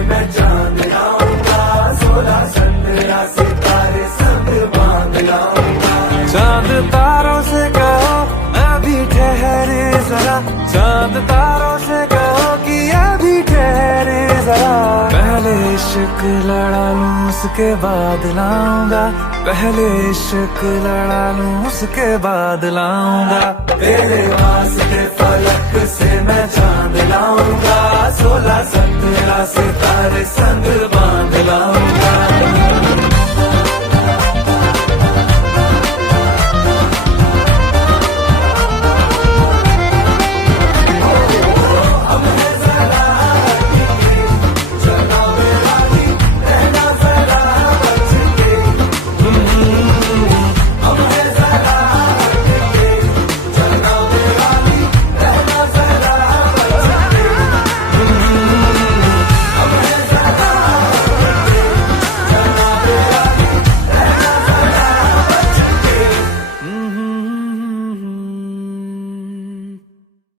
मैं चांद लाऊंगा, 16 17 सितारे संग बांध लाऊंगा। चांद तारों से कहो अभी ठहरे जरा, चांद तारों से कहो कि अभी ठहरे जरा। पहले इश्क लड़ा लूं उसके बाद लाऊंगा, पहले इश्क लड़ा लूं उसके बाद लाऊंगा। तेरे वास्ते फलक से मैं चांद लाऊंगा, 16 17 सितारे संग बांध लाऊंगा।